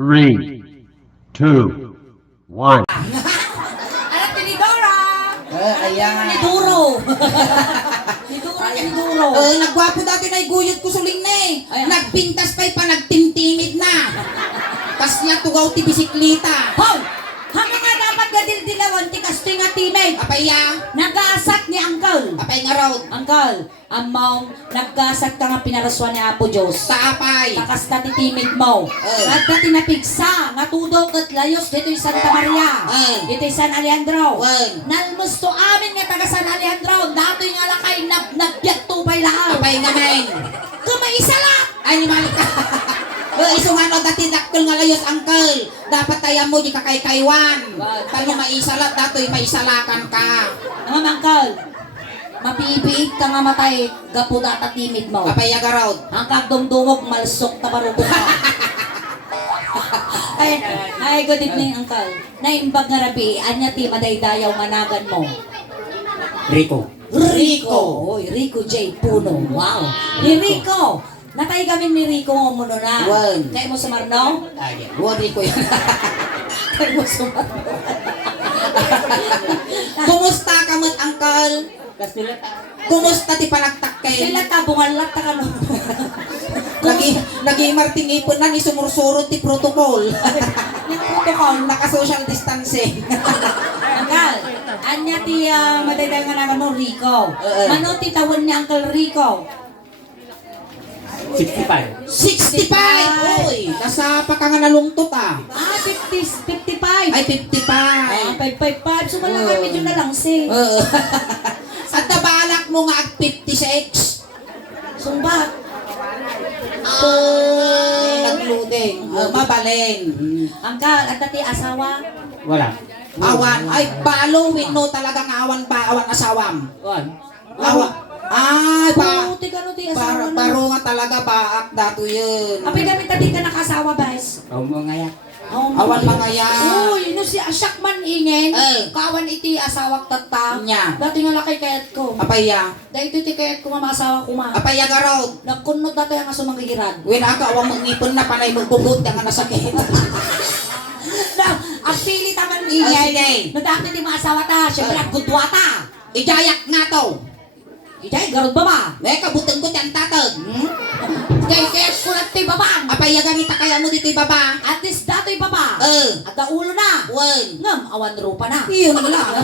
3, 2, 1. Anak ni Dora! Ayan. Ni Duro! Ni Duro, ni Duro! Nagwapo dati na iguyot ko suling na eh. Ayan. Nagpintas pa'y pa nagtimtimid na. Tas niya tugaw ti bisikleta. Hoy! Hanga nga dapat gadil-dilawan ti kastoy nga timid! Apaya, Nag-aasat ni Uncle! apay nga raw. Uncle, amaw, nag-aasat ka nga pinaraswan ni Apo Diyos. Sa apay. Takas na ti timid mo. At na tinapigsa, nga tudok at layos dito'y Santa Maria. Dito'y San Alejandro. Nalmus to amin nga taga San Alejandro. Dato'y nga lakay nagbiyak tubay laang. Apay nga men. Kumaisa lang! Ay, ni malik ka. Iso nga no, dati dakkel nga layos, uncle. Dapat tayo mo di kakaykaywan. Tayo maisalat, dato'y maisalakan ka. Nga Uncle, mapipiig ka nga matay, gapuda ta timid mo. Apay nga raw. Ang kagdumdumog, malsok ta parubo ka. ay, good evening, Uncle. Naimbag nga rabi, anya ti madaydayaw managan mo. Rico. Rico! Oy, Rico J. Puno. Wow! Ni Rico! Natay kami ni Rico nga muno na. Wan. Kaya mo sumarno? Ay, Rico yan. Kaya mo sumarno. Kumusta ka mo't, uncle? Kumusta ti panagtakkel? Sila tabungan lang ta kano. Nagi martingipon na ni sumursurot ti protocol. Yung protocol. Naka-social distancing. Uncle, anya ti madaydayaw nga naga mo, Rico. Mano ti tawon ni Uncle Rico? 65. Uy, nasa pa ka nga nalungtot ah. 55. Ay, 55. 555. Sumala ka medyo na lang si. At nabalak mo nga ag 56. Sumbat. Nagluding. Mabalin. Uncle, at ti asawa? Wala. Awan. Ay, balo, no talagang awan ba? Awan asawam. Awan. Ay, Ti asawa na. Baro nga talaga baak dato yun. Apay kami tadi ka nakasawa, guys. Mga ya. Awan mga yan. Uy, no si asyak man ingen. Eh. Kawan iti asawak tata. Nya. Dati nga lakay kayat ko. Apaya. Dahil iti kayat ko nga maasawa ko ma. Apaya garod. Nagkunod dati ang aso manggigirad. Win aka awang mangipon na panay magbugot nga nasakit. Now, ang pili taman Sige. ingay. No dati ti maasawa ta, syempre gudwa ta. Ijayak nga to. Ijay, garod ba ba? May kabutang ko yan tatag. Kaya kayat ko na ti babang. Apaya ganita kaya mo dito baba. At least dato'y baba. At the ulo na. Wen. Ngam, awan rupa na. Yun lang.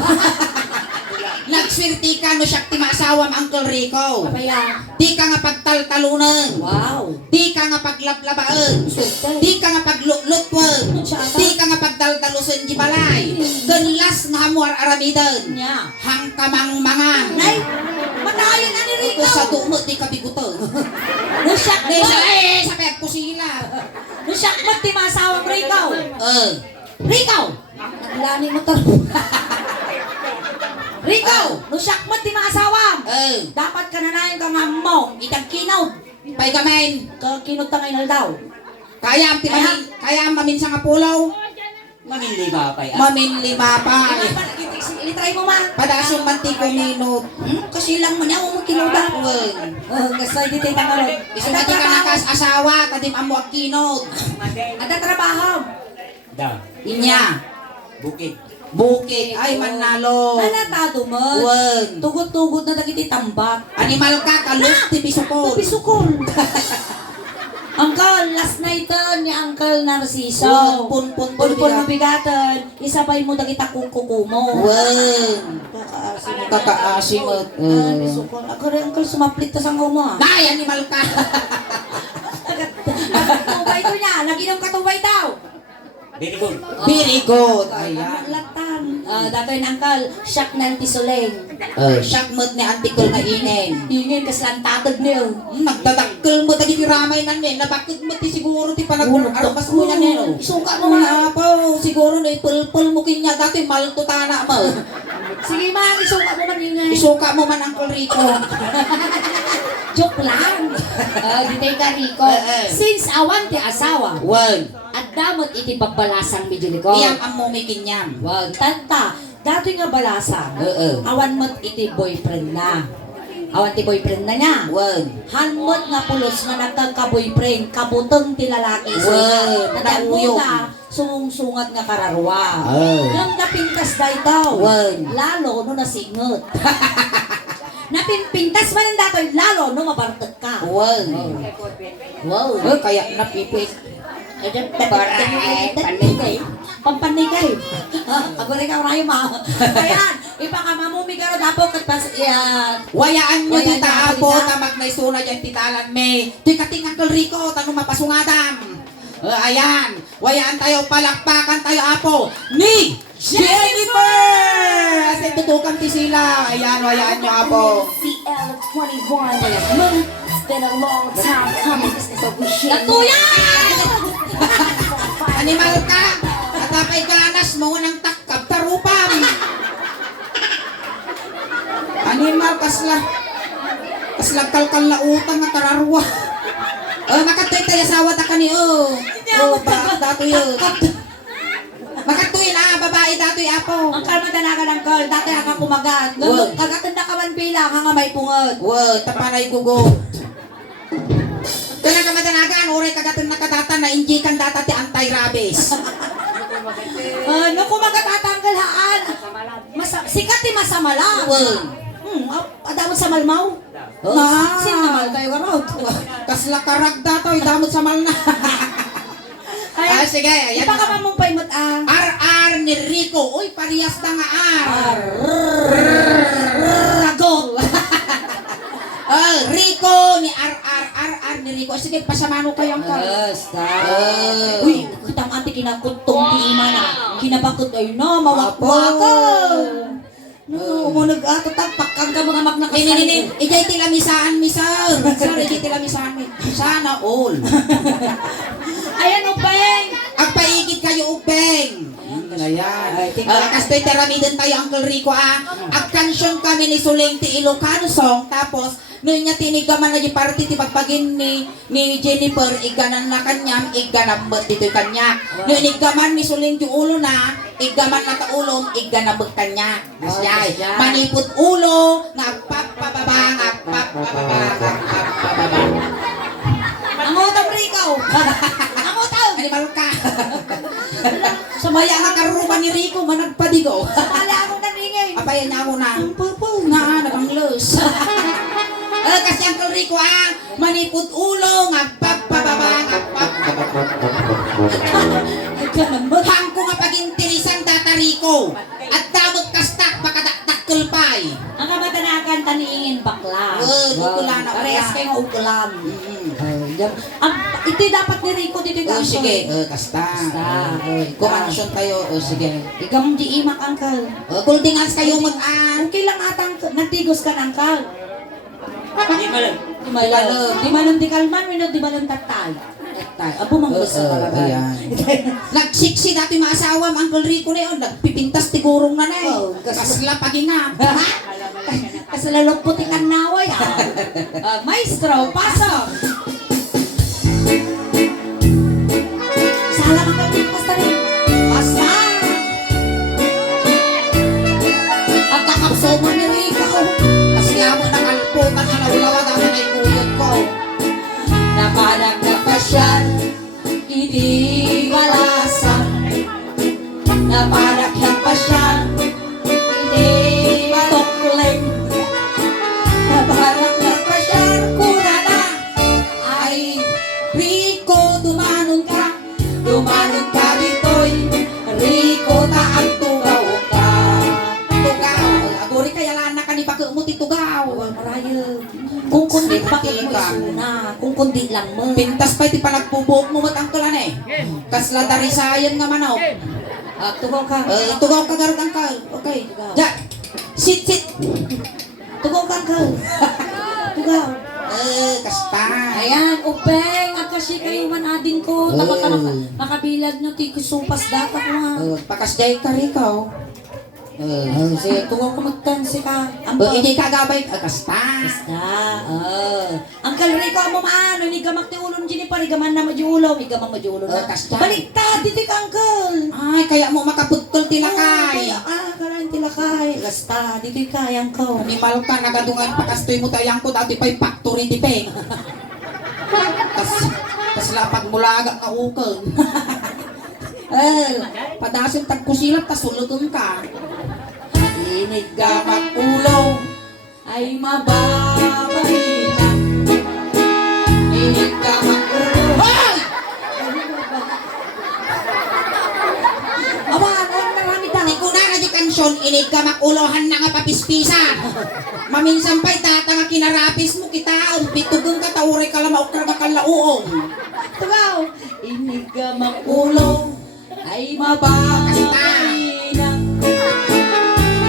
Nagswerte ka no siya ti masawam Uncle Rico. Kapaya. Di ka nga pagtaltalunan. Wow. Di ka nga paglaplabaan. Swerte. Di ka nga paglulutwan. Di ka nga pagdaldalusan di balay. Ganlas nga hamuar aramidan. Nya. Hang kamang mangan. Nay, matayin na ni Rico. Ito sa dumot di ka biguto. Nusak mo. Sa pek ko sila. Nusak mo ti masawang Rico. Rico. Naglani mo to. Rico, nusak mo ti masawang. Dapat ka na na yung kamamo. Itang kinod. Pay kamen. Kinod ta ngayon daw. Kaya am mamin sa kapulaw. Mamili ba pa ya? Mamin lima pa. Itry mo ma. Padasong mantikong minut. Kasi lang mo niya, huwag mo kinuda. Wen. Kasi di tayo tangalog. Isang mati ka nakas asawa, tadim amo ang kinot. Ada trabaho. Da. Inya. Bukid. Bukid. Ay, manalo. Anatado mo. Wen. Tugod-tugod na dagiti tambak. Animal ka, kalut, tibisukol. Bisukol. Uncle, last night ni Uncle Narciso. Pun-pun Pulpul mabigatan. Isabay mo dagita kukuko mo. Wen. Kakaasin. Kakaasimot. Bisukol. Ako rin, Uncle, sumaplit ta sa mo ah. Nay, animal ka. Tubay ko niya. Naginom ka tubay daw. Very good. Very good. Ayan. Latan. Datoy na Uncle, siyak na tisuleng. Syakmot ni antikol nga inen. Ingin kaslantatag niyo. Nagdadakkel mo tagi tiramay nan eh. Nabakit mo ti siguro ti panag-armas mo yan eh. Suka mo nga. Mga po, siguro na ipulpul mo kinya dati maltutana mo. Sige man, isuka mo man ingay. Isuka mo man Uncle Rico. Joke lang. Ditay ka Rico. Since awan ti asawa, Wen. at damot iti pagbalasang medyo liko. Iyam ang mumikinyam. Wag, tanta. Dato nga balasang. Awan mo't iti boyfriend na. Awan ti boyfriend na niya. Wen. Hanmot nga pulos nga nagkagka-boyfriend, kabuteng ti lalaki. Wow, Nadaguyog. nadaguyog. Sungsungat nga kararwa. Oh. Nang napintas dahi daw. Wow. Lalo no nasingot. Napintas man ang datoy, lalo no mabartot ka. Wen. Wow. Kaya napipis. Panikay. Pampanigay. Agulay ka orayo ma. Ayan, ipakamamumi ka ro dapo kat pas Wayaan nyo Wayaan tita na, Apo, tita. tamak na isuna dyan titalan me. Tuy kating Uncle Rico, tanong mapasungadam. Ayan, wayaan tayo, palakpakan tayo Apo. Ni Jennifer! Kasi tutukan ti sila. Ayan, wayaan nyo Apo. CL21. It's been a long time coming, so we should. Natuyan! Animal ka! At apay ganas mo ng takab tarupam. Animal kasla. Kasla kalkal na utang na kararwa. Makatoy tayo asawa ta kani ba dato yun. Makatoy na babae dato Apo. Ang kalmatanagan ng girl, dati ang kumagat. Wow. Kagatanda ka man pila, nga may pungod. Tapanay gugo. Kaya kamatanagan, oray kagatun na kadata na injikan data ti anti-rabies. No, kumagatatanggal haan. Sikat ti masamala. Adamot sa malmaw. Sinamal kayo karot. Kasla karag datoy, damot sa malna. Sige, ayan Ipa ka na. mong paimot RR ni Rico. Uy, parehas na nga R. Ragot. Rico ni RR ni Rico. Sige, pasamano kayo ang Uy, kitang ati kinakutong ti ima na. Kinabakot ay no, mawakwakan. No, mo nag-atotak, pakang ka mga magnakasan. Ijay tilamisaan mi sir. Sir, ijay tilamisaan mi. Sana all. Ayan, Upeng! Agpaigit kayo upeng. Ayan. Kastoy teramidin tayo Uncle Rico Agkansyon kami ni Suling ti Ilocano song. Tapos, noon niya tinigaman na yung party ti pagpagin ni Jennifer. Iganan na kanyam, iganambot dito kanya. Noon igaman ni Suling ti ulo na, igaman na ta ulong, iganambot kanya. Asyay. Manipot ulo, ngagpapababa, ngagpapababa, ngagpapababa. Ang utang Rico! Ang utang! Animal ka. Samaya nga karuban ni Rico, managpadigo. Kala akong naningin. Apayan niya ako na, ang purple nga, naganglos. Kasi Uncle Rico manipot ulo, ngagpapababa, hangko nga pagintirisan data Rico. At damot kastak, makadaktakkel pay. Ang kamatanakan taniingin bakla. Ukulan na Parehas kaya. kayong ukulan. Ito dapat ni Rico dito Sige, kasta. Kumansyon tayo, sige. Ikaw mong di imak, Uncle. Kuldingas kayo mag-an. Okay lang atang nagtigos ka ng Uncle. Di mo lang. Di man di kalman, di man tatay. Abo mang gusto talaga. Nagsiksi dati mga asawa, Uncle Rico na yun. Nagpipintas tigurong na na eh. Kasla pagingap. Kasi lalong puti kang naway. Maestro, pasok! Salam ang kami, basta rin. Basta! At kakapsoman ni Rico. Kasi amo nakalpukan na nawalawa dami na ikuyot ko. Napadag na pasyan, hindi malasan. Napadag na pasyan, hindi matukling. Napadag na pasyan, kuna na. Ay, Rico, dumanon ka dito'y. Rico, taang tugaw ka. Tugaw. Aguri kaya lana ka ni Bakit mo titugaw. Maraya, kung kundi bakit mo isuna, kung kundi lang mo. Pintas pa iti panagbubuok mo matang tulan eh. Kasla darisayan nga manaw. Tugaw ka. Tugaw ka garot ang kal. Okay. Ja. Sit. Tugaw ka, Uncle. Tugaw. Kasta. Ayan, upeng, at kasi kayo manadin ko. Tama ka makabilad nyo, tikusupas data ko ha. Pakasjay ka Rico. Sige, tugaw ko magtansi ka. Hindi kagabay. Kasta. Uncle Rico, mo maano, ni gamak ti ulon dyan, parigaman na majuulaw, ni gamang majuulaw na. Kasta. Baliktad, dito ka, Uncle. Ay, kaya mo makaputol tilakay. Kaya, kalahin tila lakay. Gasta, dito'y kayang ko. Animal ka, nagadungan pa kastoy mo tayang ko, dati pa'y factory di peng. Tas lapag mulaga ka ukang. Padasin tagkusilap, tas sulugan ka. Inig ka mag-ulo, ay mababay na. Inig ka mag-ulo. Hoy! Aba, ano marami daw? Di ko na di kansyon, inig ka mag-ulohan na nga papispisan. Maminsan pa'y tata nga kinarapis mo kita, pitugang ka, tauray ka lamaok ka makalauong. Tugaw! Inig ka mag-ulo, ay mababay na.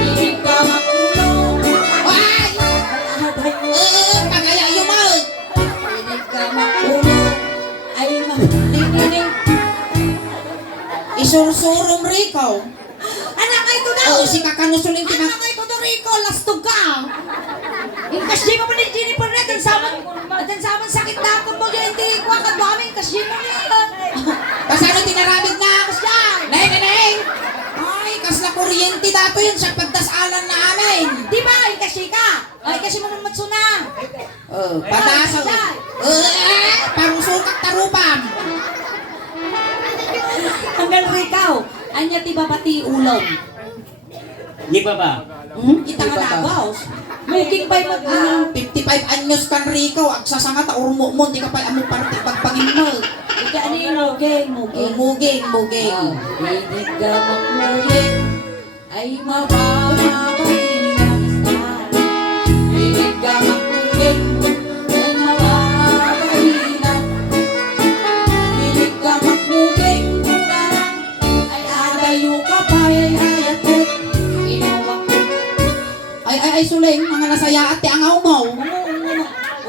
Inig ka mag-ulo. Ay! Pagaya yung mo. Inig ka mag-ulo, ay mababay. Isursurom Rico. Anak ay ko daw! Oh, si kakanusuling Anak ay ko daw, Rico, lastog ka! Yung kasdi mo pa ni Jennifer na, dan saman sakit na ako mo dyan, hindi ko akad namin, kasdi mo na. Kasano tinarabid na? Kasdi! Neng! Ay, kas na kuryente dato yun sa pagdasalan na amin. Di ba? Ay kasi ka! Ay kasi mo naman suna! Padasaw. Parang sukat tarupam. Hanggang Ricaw, anya ti ba pati ulong? Di ba ba? Kita nga nagaws. Muking pa'y 55 anyos kan Rico, agsasanga ta urmo mo, di ka pa among parang pagpagin mo. Ika ano yung muging? Muging. Inig ka magmuging, ay mababay na isa. Inig ka magmuging, ay mababay na. Inig ka magmuging, ay adayo ka pa, ay ayatot. Inawak ko. Ay, Suleng, mga nasaya at tiangaw mo.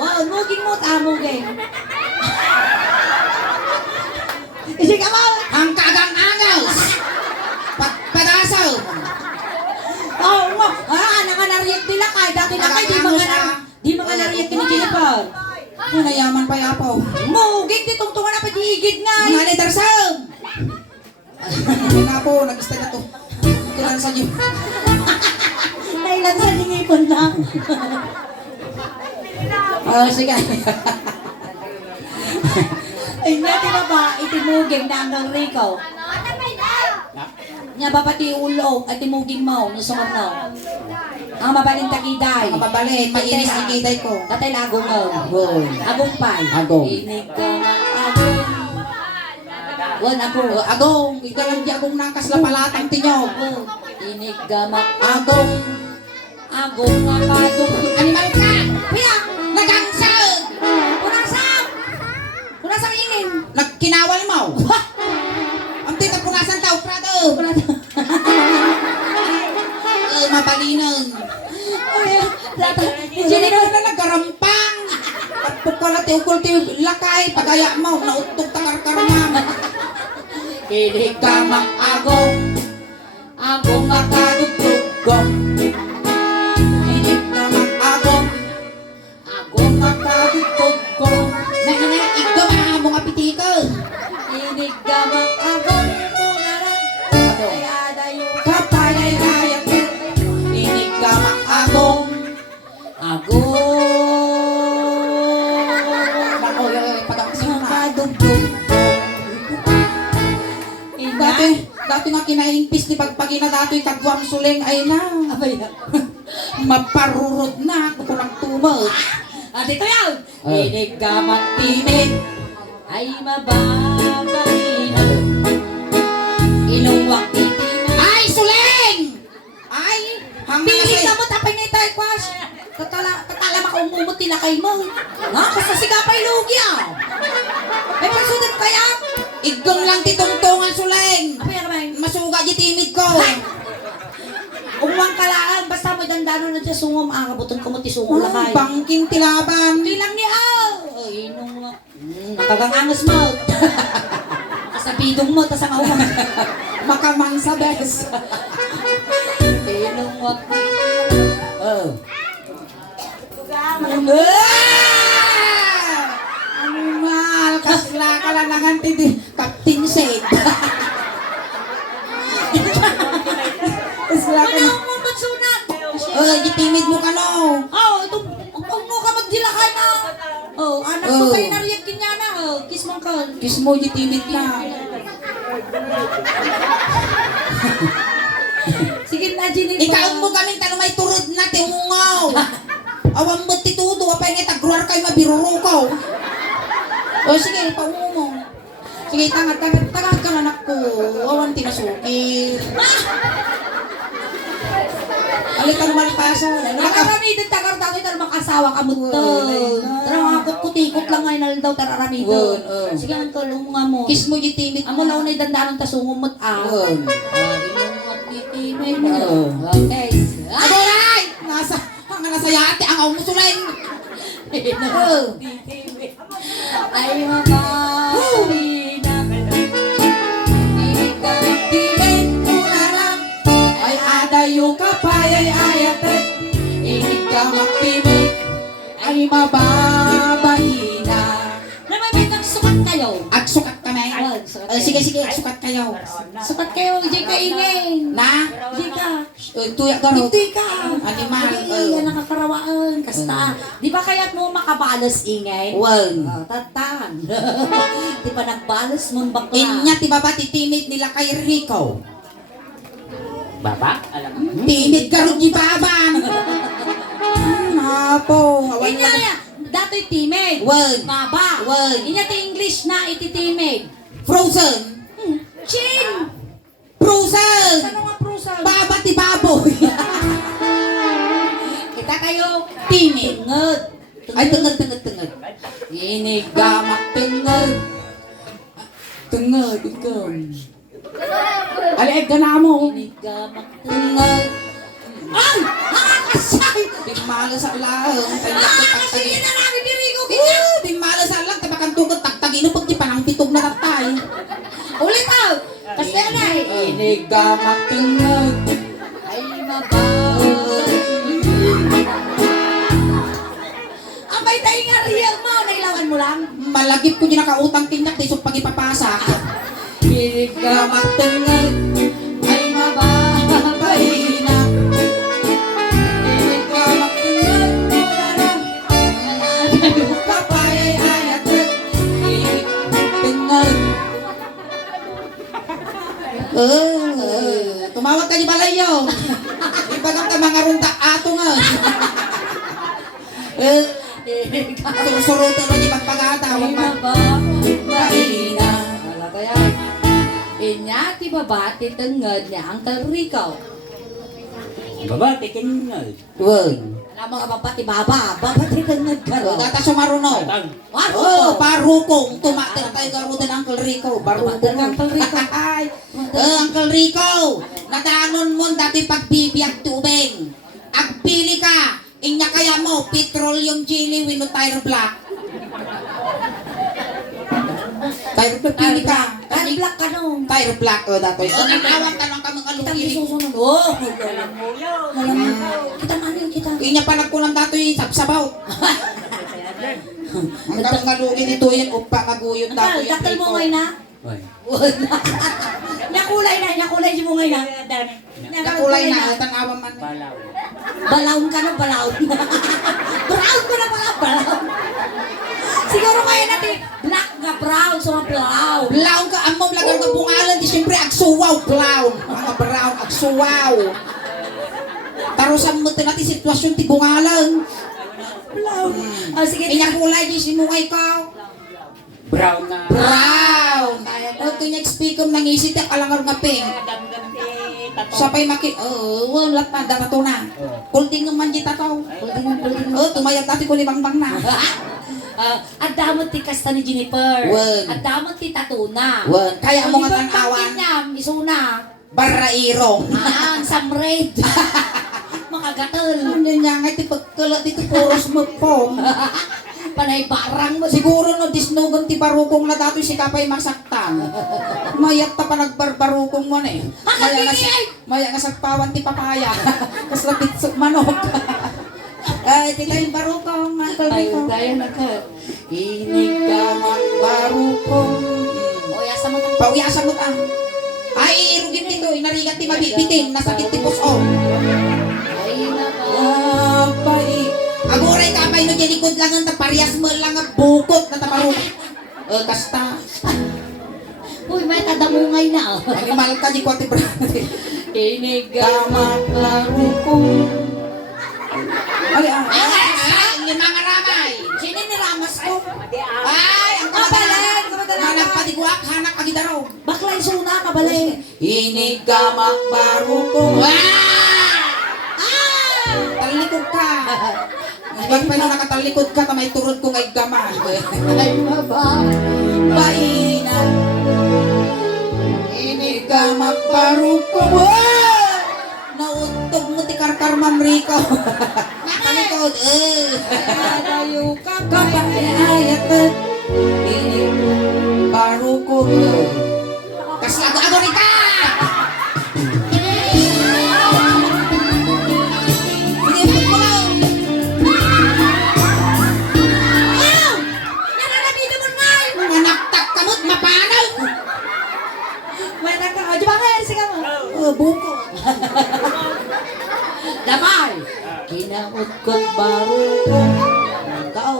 Wow, muging mo, tamuging. Isi ka mo! Ang kagang angaws. Padasaw. Oh, mo. Nga nariyak nila kay dati na kay di mga nariyak ni Jennifer. Nayaman pa yapaw. Muging di tungtungan na pa di igid nga. Nga ni Darsam. Hindi na po, nag-stay na to. Kailan sa niyo. Nailan sa lingipon lang. Sige. Ay, nga di ba ba, itimuging na hanggang Rico. Nga ba pati ulog at timuging mo, ni sumag na. Ang mabalin tagiday. Mababalin, mainis ang kiday ko. Tatay lagong mo. Agong pay. Agong. Inig ka na agong. Wan ako. Agong, ikaw lang di agong nangkas la palatang tinyog. Inig ka mak. Agong, Agong nga kadong. animal ka! Pia! Nagangsag! Punasang! Punasang ingin! Nagkinawal mo! Ang tita punasan tao, Prado! Mabalinang! Hindi na nagkarampang! At pagkala ti ukol ti lakay, pagaya mo, nautog takar-karmam! Ilig ka mag-agong, agong makadugtugong. Ilig ka mag-agong, agong makadugtugong. Nana, ikaw mahamong apitikal. Inig ka mak. Agong punarang. Ay adayo. Kapayay ayat inig ka mag-agong. Agong. Pagkakasyon na. Makadugtog. Dati nga kinaimpis ni pagpagina dato'y kagwang suling ay na. Abay na. Maparurot na ako kurang tumal. Dito yan! Inig ka magtimid. Ay mababay na. Inuwak titimid. Ay, suling! Ay, hanggang Piling sa... ka mo, tapay na itayo, Kwas. Tatala makaumumot tila kay mo. Nga, kasasiga pa'y lugi ah. May pasudan kaya? Igong lang titungtungan suling. Apa yan naman? Masuga di timid ko. Umuwang kalaan, basta mo dandano na dyan sungom. Akabuton ko mo ti sungom lakay. Bangkin tilaban. Bilang niya ah. Ay, inuwak. Nakagangangos mo. Kasabidong mo, tas ang awang. Makamang sa bes. Inuwak. Animal, kasla ka lang nanganti di Captain Shade. Kasla ka Ano mo Di timid mo ka no. Oh, ito, huwag mo ka magdilakay na. Oh, anak ko kayo nariyak kinya na. Oh, kiss mo ka. Kiss mo, di timid ka. Sige na, Jennifer. Ikaw mo kaming tanong may turod na timungaw. Awang mo titudo, apay nga tagruar kayo mabiruro ko. Sige, paungo mo. Sige, tangad ka na anak ko. Awan tinasuki. Alitan malpasan. Nakaramidin tagar dati tar makasawa ka mo to. Tara mga kutikot lang ngayon na daw tar aramidon. Sige ang tulungan mo. Kiss mo di timid. Amo na unay dandanon ta sungumot ah. Okay. Agoray! Nasa yate ang aw mo sulay. Ay Ay adayo ka payay ayatet. Inig ka magpimik. Ay mababahi na. Namamit sukat kayo. At sukat kami. Sige, sukat kayo. Sukat kayo, di ka ingay. Na? Di ka. Tuya garo. Hindi ka. Animal. Iya, nakakarawaan. Kasta. Di ba kaya't mo makabalos ingay? Well. Tatan. Di ba nagbalos mo bakla? Inya ti baba ti timid nila kay Rico. Baba? Alam mo? Timid garo di babang. Napo. Awan Inya lang. ya. Dato'y timid. Well. Baba. Well. Inya ti English na iti timid. Frozen. Chin. Frozen. Ano nga prusan? Baba ti baboy. Kita kayo. Timid. Tungod. Ay, tengad. Inig gamak tengad. Tengad, ikaw. Alig ka na mo. Gamak. Tengad. Ay! Nakakasay! Bimala sa lahong. Sige na namin diri ko Bimala sa lang. Tabakan tugod. Tagtagino pag di panang pitog na tatay. Ulit ah! Kasi ano eh. Inig gamak tengad. Ay mabay. Abay tayo nga real mo. Nailawan mo lang. Malagip ko di nakautang tinyak. Di so pag ipapasa. Inig gamak tengad. Ay mababay na. Inig gamak tengad. Kapayay ayat. Inig tengad. Tumawag ka di balayo. Ibagang ka mga runta ato nga. Surusuruto mo di pagpagatawa Ay pa. mabay na. Wala kaya. Inya ti baba ti tengad niya ang Rico. Baba, tikin nga. Wag. Alam mga baba ti baba. Baba ti tengad ka ro. Data sumaruno. Tang. Oh, barukong. Tumatir tayo garudan Uncle Rico. Barukong. Tumatir ka, Uncle Rico. Ay, Uncle Rico. Nadaanon mo dati pagbibiyag tubing. Agpili ka. Inya kaya mo, petroleum jelly wino tire black. Tire black, pili ka. Ay black ka no. Tire black, datoy. Nakawan tanong ka mga Kita di lupili. susunod. Oh. Alam mo yun. Alam mo. Kita man yun kita. Inya panagkulang datoy, sapsabaw. Ang tanong nga lugi nito yan, upa maguyot Nakal, datoy. dakal mo ngayon na. Oy. Nakulay si mo ngayon na. Nakulay na, tanawa man. Balaw. Balaon ka na, balaon. Brown ka na pala, balaon. Siguro ngayon natin, black nga brown, so nga brown. Blaon ka, amom lagang ng bungalan, di siyempre agsuwaw, blaon. Mga brown, agsuwaw. Tarusan mo ito natin sitwasyon, ti bungalan. Brown. Oh, sige, Inakulay, di simungay ka. Brown na. Brown. O, kinyag-speakom ng isit, alangar nga ping. Sapay wala pa, darato na. Kulding naman di tataw. Kulding. Tumayag dati ko libang-bang na. At damot ti kasta ni Jennifer. Wen. At damot ti tatuna. Wen, kaya mo nga tanawan. niya, isuna. Barairo. Ang samred. Makagatal. Ano niya nga, ti pagkala dito puros mo po. Panay barang mo. Siguro no, disnugan ti barukong na dato'y si kapay masaktan. Mayat ta pa nagbarbarukong mo na eh. Maya nga sagpawan ti papaya. Kas lapitsok manok. Ay, tita yung barukong, Uncle Ay, Rico. tayo na ka. Inig ka barukong. O, yasa mo tang. Pauyasan mo ta. Ay, rugin dito, inarigat ti mabibitin, nasakit ti puso. Ay, nako. Aguray ka pa, ino likod lang ang parehas mo lang ang bukot na tamarong. Kasta. Uy, may tadamungay na. Animal ka di ko ati brate. Inigamak laro ko. Ay, lima nga ramay. Sino ni Ramas ko? Ay, ang Kabalan, kabadalan. Hanak patiguak, hanak pagidaraw. Baklay suna, kabalay. Inigamak baro ko. Talikod ka. Ibang pa nung nakatalikod ka, tamay turod ko ngay gaman. Ay, baba. Mainat. Inigamak baro ko. Nautog mo ti karkar mamriko. Talikod, Adayo ka ba? kapag ayat. Inig baro ko. Kaslago rin ka! Pinipot mo lang. Nakakabito mo ngay! Mga naktak kamot, mapanaw. May naka, o, di ba nga, sige mo. Buko. Damay! Kinamot ko't baro ko.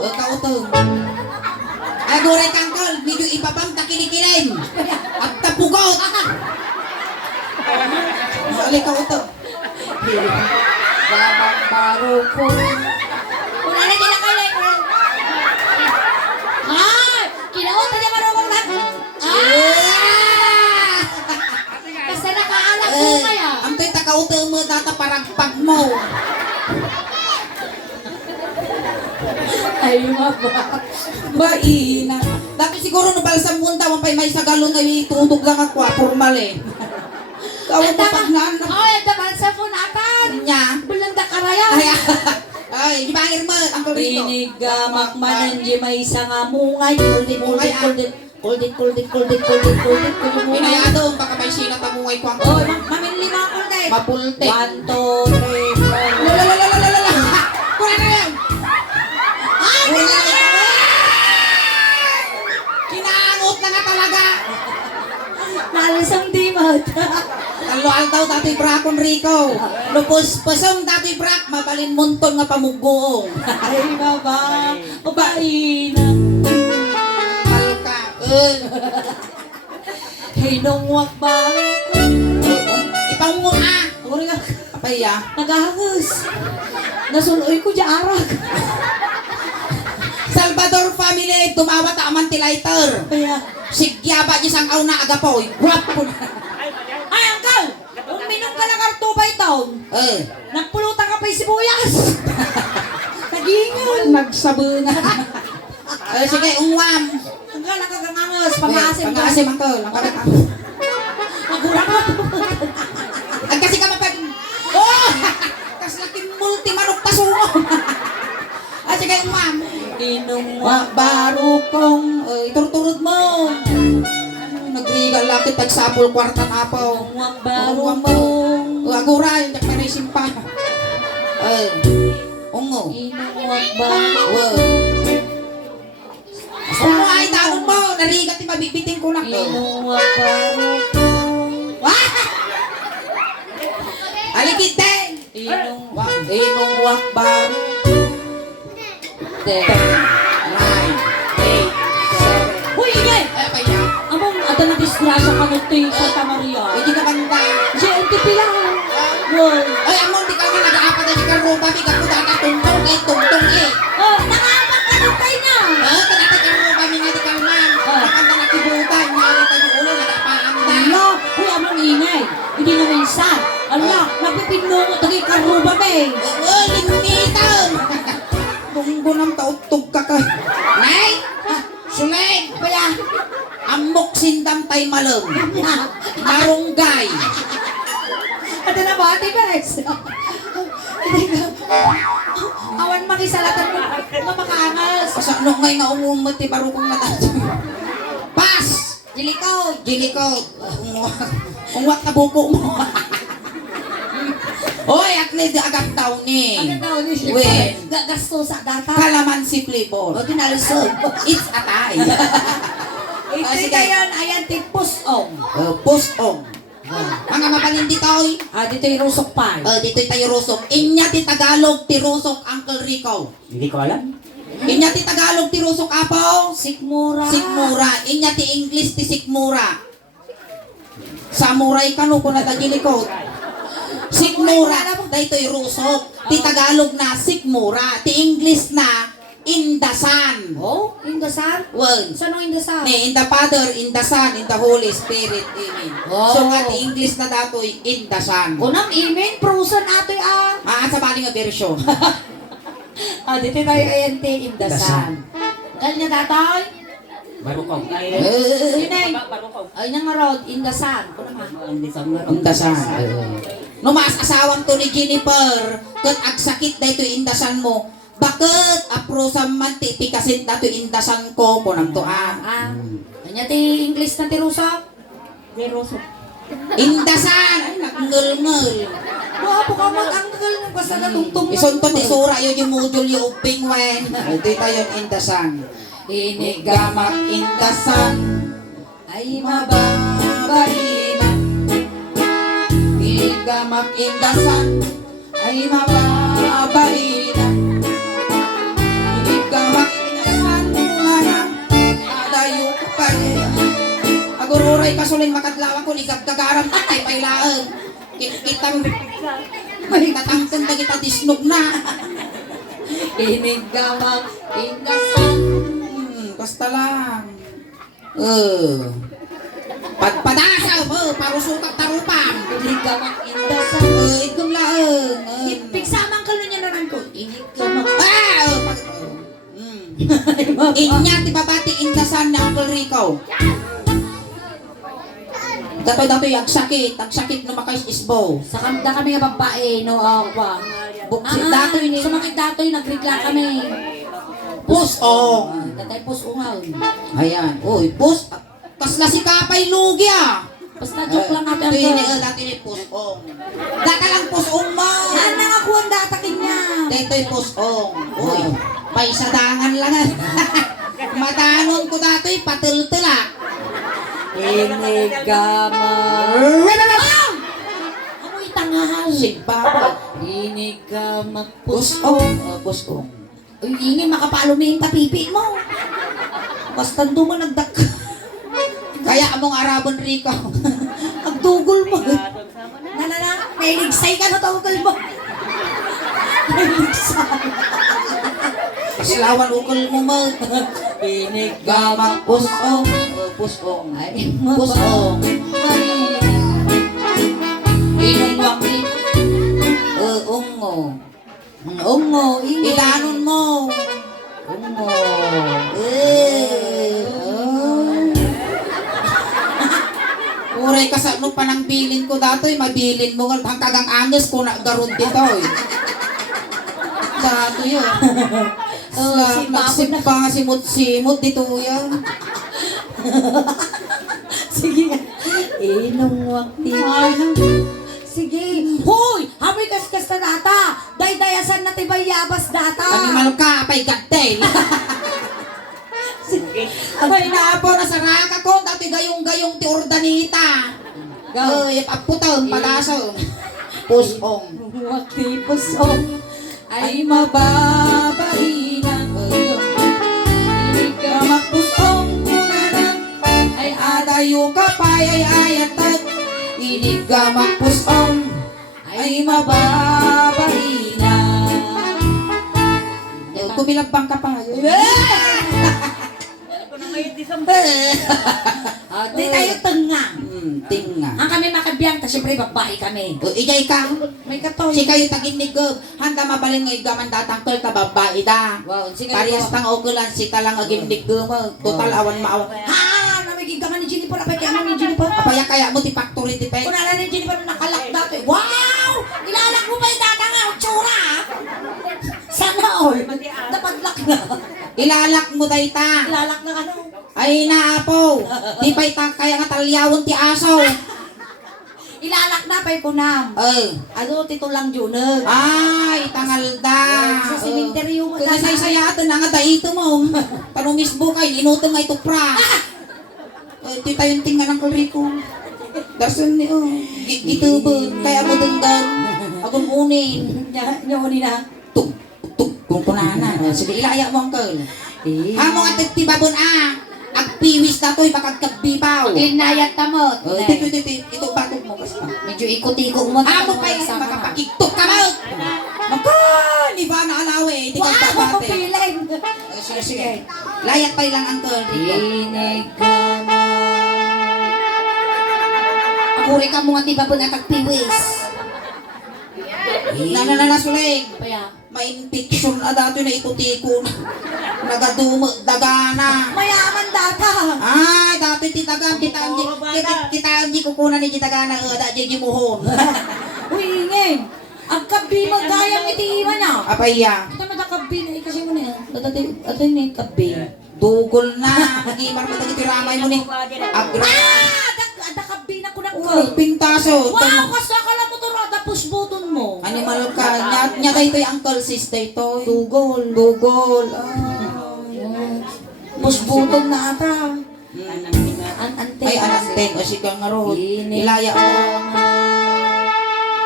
Kautong. Aguray kangkol, medyo ipapang takilikilin. At tapugot. Alay kautong. Damang baro ko. Wala na nila kayo, ay! Kinaot na niya marunong lang. Kasi nakaalam ko kaya. Ang to'y takautong mo, data paragpag mo. Ay, maba. Baina. Dati siguro no balsam munta mapay may sagalon na itutog lang ako, formal eh. Kawag mo pag naan. Ay, ang daman sa punatan. Niya. Bulang da karaya. Ay, di ba mo ang kabrito? Pinigamak mananji may nga mungay. Kuldit, kuldit, kuldit. Kuldit, kuldit, kuldit, kuldit, kuldit, kuldit. Pinayado, baka may sinat ang mungay ko ang Oh, mamili mga kuldit. mapulte. 1, 2, 3, 4. Lalalalalalala. Wala na yan. Wala na yan. Kinaangot na nga talaga. Nalisang dimot. Taloal daw dati brakon Rico. Lupos pasong dati brak, mabalin monton nga pamugoong. Ay, baba. O baina. Malka. Hinungwak ba? Ipangungo ah. Uri nga. Apaya. Nagahangos. Nasuloy ko dyan arag. Salvador family, tumawa ta aman ti lighter. Kaya, Sigyaba di sang aw na agapoy. Guwapo na. ay, angkaw! Uminom ka ng kartubay taon. Nagpulutan ka pa'y sibuyas. Nagingon. Nagsabunga. Sige, ungwam. Angkaw, nakagangangos. Pamaasim ka. Pang-asim ang to. Langkabit ang. Nagulang ka. Ay kasi ka mapag... Oh! Kas laki multi manok pasungo. Sige, ungwam. Inungwak baro kong. Iturturod mo. Nagrigal laki tagsapol kwartan apaw. Inungwak baro kong. Aguray, yak may simpa. Ungo. Inungwak baro. Ungo ay taon mo. Narigat mabibiting ko lang. Inungwak baro kong. Alikiteng. Inungwak baro. 10, 9, 8, 7. Uy, ingay! Apaya. Among ada na disgrasya ka nito yung Santa Maria. Hindi ka banda. JNTP lang. Wow. Ay, among di kami nag-aapat na di karuba. Di ka po data tungtong eh. Oh, nangapak ka ng tayo na. Kanata karuba mi nga di kalman. Nakanda na kibutan. Nakita yung ulo nagpaanda. Ala, uy, among ingay. Hindi na minsan. Ala, napipinungo tagay karuba, be. Limitan. Tunggo ng tautog ka ka. Nay! Suleg! Kaya, Amok sindam tay malam. Marunggay. ano na ba, Ate Bes? Awan makisalatan mo, mapakaangas. Pasano ngay nga umumati barukong mata. Pas! Jilikod. Gilikot. Ungwat na buko mo. Oy, at need agad daw ni. Ano daw ni siya? Wen. Gasto sa data. Kalamansi flavor. O, tinalusog. It's atay. Ito sige. na yan, ayan, tipos-ong. Postong. Mga mabalindi toy. Dito yung rusok pa. Dito'y tayo rusok. Inya ti Tagalog ti rusok, Uncle Rico. Hindi ko alam. Inya ti Tagalog ti rusok, Apo. Sikmura. Sikmura. Inya ti English ti sikmura. Samurai kanu ko na tagilikot. Sikmura. Dito'y rusok. Ti Tagalog na sikmura. Ti English na indasan. Oh, indasan? Wen. Saan ang indasan? In the Father, in the Son, in the Holy Spirit. Amen. Oh. So nga ti English na dato'y indasan. Unang imen, prusan atoy Sa bali nga version. Dito tayo ayante, indasan. Ganyan datoy? Barukong. Yun ay. Barukong. Ay nang road, indasan. Kuno ma. Indasan. No mas asawang to ni Jennifer, ket agsakit dayto indasan mo. Bakit aprusan man ti pikasin dato indasan ko kunang to Kanya ti English na ti rusok? Ti rusok. Indasan ay nagngul-ngul. Apo ka mag-anggal mo basta natungtong. Ison to ti sura yo yung module yung uping wen. Ito tayo indasan. Inigamak indasan ay mababain. Inigamak indasan ay mababain. Inigamak indasan adayo ko pa agururay kasulin makadlawan ko ligagagaram tatay pailaan. Kitang may tatangkan na kita disnog na. Inigamak indasan. Basta lang. Pagpadasa mo, parusutak tarupang. Inigamak indasan. Igong laeng. Pigsamang ka niya naman ko. Inigamak. Inya, ti babati indasan na Uncle Rico. Dato-dato yung agsakit na makais isbo. Sa kamda kami nga babae, no, pa. Buksit dato yun. Sumakit dato yung nagregla kami. Pusong. Tatay pusungaw. Ayan. Uy, pus. Kasla si Kapay Lugi ah. Basta joke lang natin. Ito yun, dati ni pusong. Data lang pusong mo. Yan na nga kuwan datakin niya. Dito'y pusong. Uy, paisadangan lang. Matanon ko dato'y patil-tila. Inigamak. Amoy tanghal. Sigbabot. Inigamak Pusong. Pusong. Uy, ingin makapalumihin tapipi mo. Basta mo nagdak. Kaya among Arabon Rico. Agdugol mo. Nailigsay ka na tawagol mo. Nailigsay. Paslawan ukol mo mo. Inigamak pusong. Pusong. Pusong. Inungwak ni. Ungo. Ungo, ingin. Ilanon mo. Ungo. Uray ka sa ano pa ng bilin ko dato'y mabilin mo hangkagang anges ko na garun dito eh. Dato yun. Nagsip pa nga simot-simot dito yan. Sige. Inungwak ni. Sige. Hoy! Hamoy kaskas na data. Day-dayasan na tibay yabas data. Animal ka, apay gagday. Abay na po, nasaraka ko, dati gayong-gayong ti ordanita. Ay, aputang, palasong. Pusong. Wakti pusong ay mababahinan. Gamak pusong, ay adayo ka pa, ay ayatag. Inigamak pusong, ay mababahinan. Kumilagbang ka pa ngayon. Di tayo tengang. Tinga. Ang kami makabiyang, ta siyempre babae kami. Ijay ka. May katoy. Si kayo taginig ko. Handa mabalin nga igaman datangkol ka babae da. Wow, sige. Parehas tang ogulan si talang aginig ko mo. Total awan maawan. Ha! Namigig ka man ni Jennifer. Apay kaya mo ni Jennifer. Apaya kaya mo ti factory ti pe. Kung nala ni Jennifer nakalak dati. Wow! Ilalak mo ba yung data nga? Tsura! Sana all. Napadlak na. Ilalak mo dayta. Ilalak na ano? Ay naapo. Di pa ita kaya nga talyawon ti aso. Ilalak na pa'y kunam. Ano, titulang junag. Ay, tangal da. Sa simenteryo mo. Kaya say-sayatan na nga daito mo. Tanong misbo kay inuto nga ito pra. Tita yung tinga ng kuriko. Dasan ni oh. Gitubod. Kaya mo denggan. Ako munin. Nya ni na. Tuk. Kung kunana. Sige, ilaya mo Uncle. Amo nga tibabon agpiwis na to'y bakagkagbibaw. Inayat tamot. Ito batog mo kasi. Medyo ikot-ikot mo. Amo pa yan, makapakiktok ka mo. Maka, ni ba na alawe, hindi ka Wow, babate. piling. Sige. Layat pa ilang Uncle Rico. Inig ka Akuri ka mo nga tiba po nakagpiwis. Nananasuling. Kaya, May infection na dati na ikutikon. Nagadumo, dagana. mayaman data. Ay, dati titagam, kita ang kukunan ni titagana, da di muhon. Uy, ingay. Ang kabi magayang itiiwan niya. Apaya, Kita matakabi na kasi mo na. Ato ni kabi. dugol na. Magimar mo tagi tiramay mo ni. Agra. Ada kabi na ko na Uy, pintaso. Wow, kasi akala mo to rada push button mo. Animal ka. Nya kay to'y uncle sister to'y. Dugol. Dugol. Push button na ata. Ante. Ay, ananteng. O sige nga ro. Ilaya mo.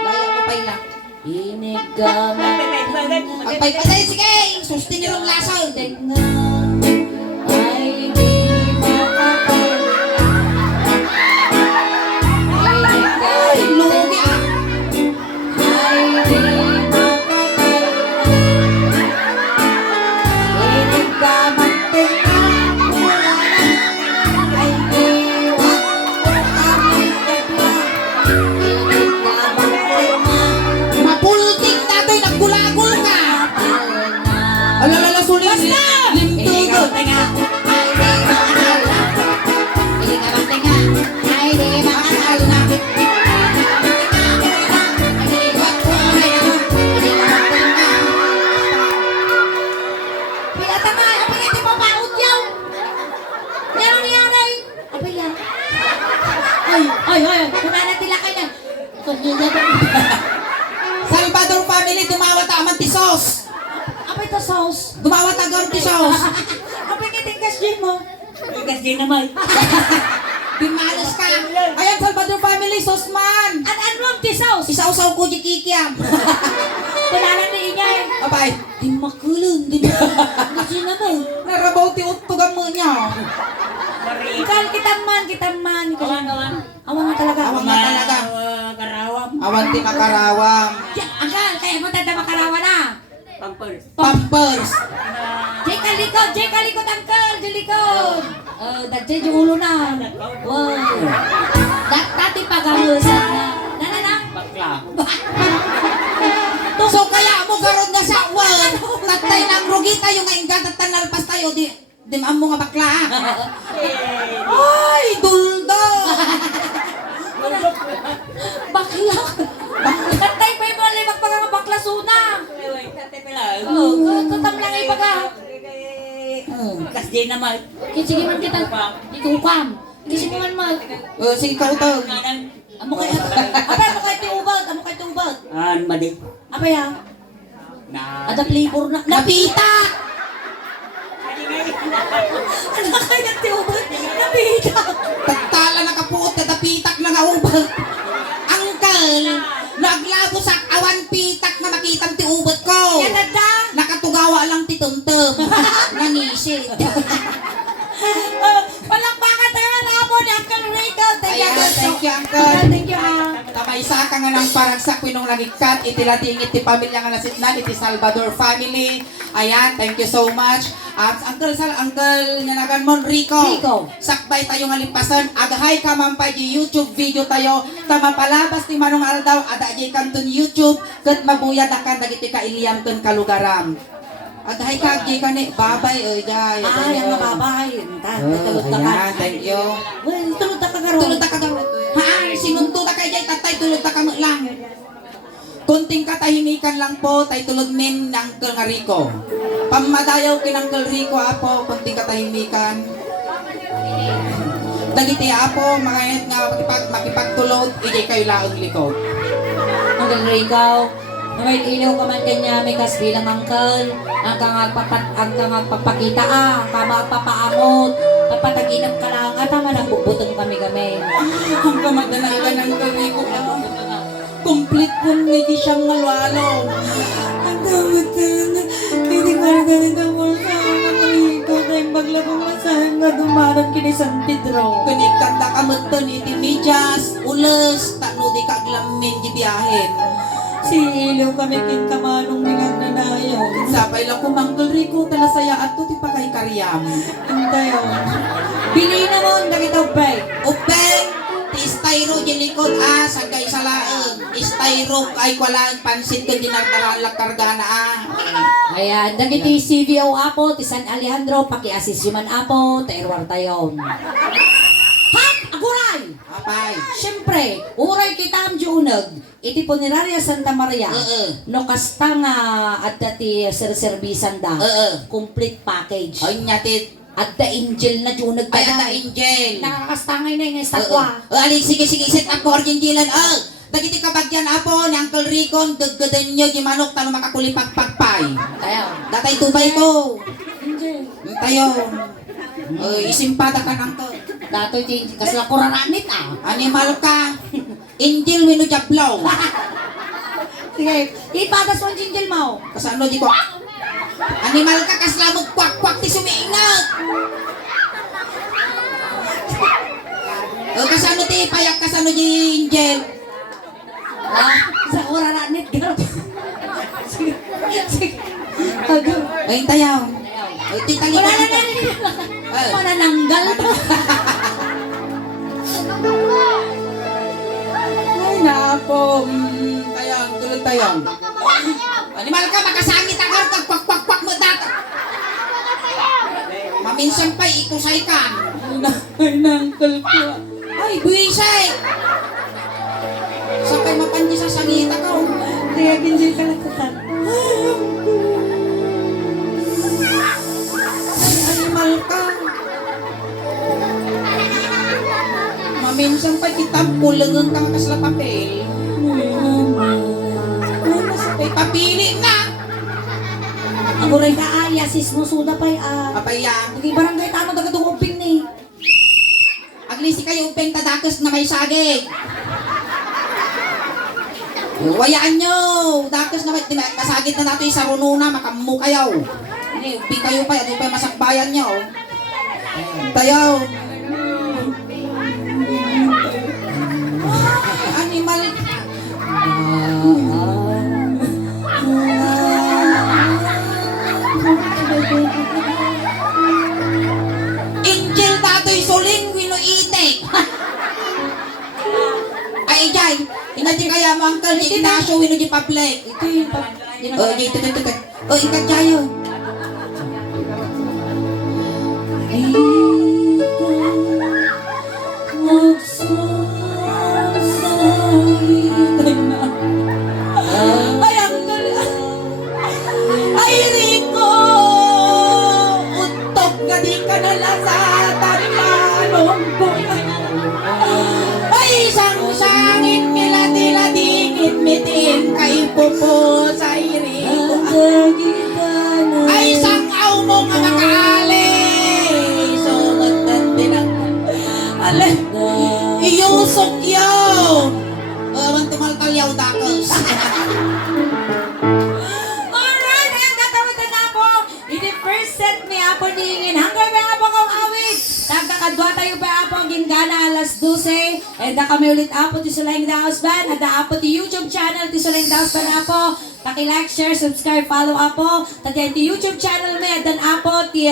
Laya mo pa ilang. Inigaman. Ang pay sige. Sustin niyo ng lason. Tengan ay di Ay, lugi ah. ay di Inigaman tengan ay di Mapulting na to'y naggulagol ka. Alalala sulit. Limtugod. Salvador family, dumawat aman ti sos. Apa ito sauce? Dumawat agam ti sos. Apa yung gas din mo? Ikas din naman. Bimalas ka. Ayan, Salvador family, sos man. An-anong ti sauce? Isaw-saw ko di kikiam. Kailangan ni Inyay. Abay, Di makulong, di makulong. Kasi naman. narabaw ti utugam mo niya. Ikal kitaman. Awang nga talaga. Awang nga talaga. Karawam. Awan ti makarawam. Angkal, kaya mo tanda makarawa na. Pampers. Pampers. Jay kalikot, angkal, Jay likod. Dadjay yung ulo na. Wow. Dati pagamusan na. Na. Bakla. So kaya mo garod nga sa wan. Tatay ng rugi tayo ngayon gatat nalpas tayo. Di maam mo nga bakla. Ay, dulda. Bakla. Tatay pa yung mga limag pag baklasuna. Tatam lang ipaga. Ikas din naman. Sige man kita. Itukam. Kasi mo man. Sige ka utog. Amo kay tiubag. Madi. Apa ya? Na. Ada flavor na. Napita. Ano kaya tiubag? Napita. Tagtala nakapuot na tapitak na gaubag. Uncle, naglabo sa awan pitak na makitang tiubot ko. Yan ada. Nakatugawa lang ti tumtum. Nanisid. Palakpakan tayo na mo ni Uncle Rico. Thank you. Ayan, thank you, Uncle. Thank you. Tamaysa ka nga ng paragsak pinong langitkat, itilatingit ti pamilya nga nasitnan, iti Salvador family. Ayan, thank you so much. At Uncle nga nagan mon Rico. Sakbay tayo nga limpasan. Agahay ka man pa di YouTube video tayo. Tama palabas ni Manong Aldaw, ada di kanton YouTube. Kat mabuyad akan dagiti ka iliyam ton kalugaram. Agahay ka di ka ni babay jay. Ay, ang mababay. Tulog na ka. Ayan, thank you. Well, tulog na ka karon. Tulog ta ka ha, sinunto ta kay jay tatay tulog ta ka mo lang. Kunting katahimikan lang po, tay tulog min ng Uncle nga Rico. Pamadayaw kin Uncle Rico apo, kunting katahimikan. Dagiti apo, makayat nga makipagtulog, ijay kayo laong likod. Uncle Rico, may ilaw ka man kanya, may kas bilang uncle, ang kang agpapakita kama agpapaamot, Napataginap ka lang at tama nang bubutong kami. Ang kamadalagan ng kami ko complete po hindi siyang ngalwalo. Ang dapat hindi ko na ganito mo sa ko tayong maglabang masahan na dumaran kini San Pedro. Kanikanda ka mo to ni Timidyas, ulos, takno di ka aglamin di biyahin. Si Ilo kami kinkamanong mingagnanayaw. Sapay lang kumangkol Rico, talasaya at to ti pa kay Karyam. Hintayo. Bili na mo, nakita upay. Upeng, ti styro di likod sagay sa laeng. Styro ay walang pansit ko dinardaran karga na Ayan, dagiti CVO apo, ti San Alejandro, paki-assist yuman apo, ta Erwar tayon. Hap! Aguray! Apay. Siyempre, uray kita ang junag, iti Puneraria Santa Maria, no kasta nga at dati serbisan da, complete package. Ay nyatit. At the angel na junag Ay ka ata angel. nakakastangay na yung estatwa. Ali, sige, set up ko Argentilan. Dagiti kabagyan apo ni Uncle Ricon, gaggadan nyo yung manok talo makakulipagpagpay. Tayo. Datay tubay to. Angel. Tayo. Isimpada ka ng to. Dato'y kasi na kuraranit Animal ka. Angel wino jablaw. Sige, ipatas mo ang angel mo. Kasano di ko. Animal ka kaslamog kwak-kwak ti sumiingat. Kasano ti payak kasano di angel. Sa kuraranit ka. Sige. Sige. Ago. Ay tayaw. Ay titali Wala ka. na manananggal to. Ay napo. Tayong, tulog tayong. Animal ka, makasangit ang karkag, kwak-kwak-kwak mo data. Maminsan pa, ikusay ka. Ay, nangkal ko. Ay, buwisay. Sa kay mapandi sa sangita ka. Kaya ginjil ka lang kutan. Animal ka. Maminsan pa, kitampulangan kang kasla papel. Ay, papili na. Ako rin kaaya, sis mo suda pa'y Papayang. Hindi barangay tano dagadong uping ni. Aglisi kayo upeng tadakas na may saging. Wayaan nyo. Dakas na may kasagit na nato sa rununa. Makamu kayo. Hindi, uping kayo pa. Ano pa yung masakbayan nyo. Tayo. Animal. Angel tato'y suling wino itik. Ay, jay. Inati kaya mo Uncle Ignacio wino di public. Ito yung Dito. Ikat jayo. Ay, Uncle. Ay, Rico. Utok ka di ka nalasatan manong ko. Ay, isang sangit nila-dingit mitin kay pupo sa Rico. Ay, isang aw mo nga makali. Sunod din ang alin. Iyusok yun. Ewan tumalkalyaw dakos. Alright, ayan katawid na po. Iti first set ni Apo Dingin. Hanggang may Apo kong awit. Nagkakadwa tayo pa Apo ang gingana alas 12. And na kami ulit Apo ti Sulayng Daos Band. At Apo ti YouTube channel ti Sulayng Daos Band Apo. Paki-like, share, subscribe, follow Apo. Tati ti YouTube channel may adan Apo ti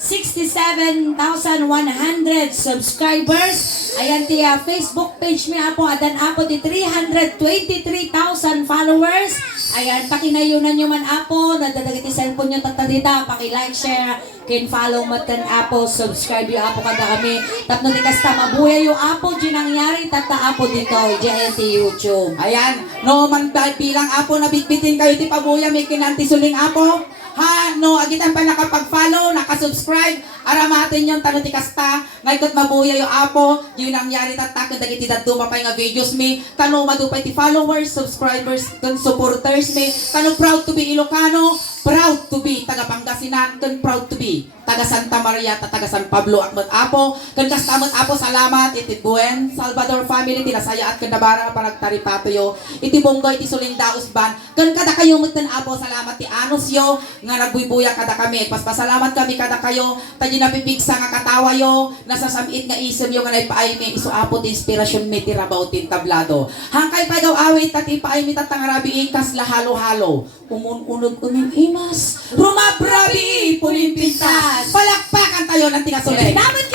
67,100 subscribers. Ayan ti Facebook page mi Apo. Adan Apo ti 323,000 followers. Ayan, pakinayunan nyo man Apo. Nadadagiti cellphone nyo tatadita. Paki-like, share, kin-follow matan Apo. Subscribe yung Apo kada kami. Tapno di kasta mabuhay yung Apo. Di nangyari tata Apo dito. Diyan ti YouTube. Ayan, no man bilang Apo na bitbitin kayo ti pabuya may kinanti suling Apo. Ha, no, agitan pa nakapag-follow, nakasubscribe, aramatin yung tanong ti kasta, ngayon mabuya yung Apo, yun ang nangyari tatak, dagiti daduma pa nga videos mi, tanong madupay ti followers, subscribers, supporters mi, tanong proud to be Ilocano, proud to be taga Pangasinan, ken proud to be taga Santa Maria, taga San Pablo, Akmat Apo, ken kastamot Apo, salamat, iti Buen, Salvador family, tinasaya at kendabara, panagtaripatoyo, iti Bonggoy, iti Suling Daos Ban, ken kada kayo mutan Apo, salamat ti Anosyo, nga nagbuibuya kada kami, paspasalamat kami kada kayo, tayo napipigsa nga katawa yo, nasasamit nga isim yo, nga naipaaymi, iso Apo, ti inspirasyon mi, ti rabaw, ti tablado, hangkay pagaw awit, tati paaymi, tatangarabi, ikas lahalo-halo, umun-unog, umimas, rumabrabi, pulimpintas, palakpakan tayo ng tingasulay. Dapat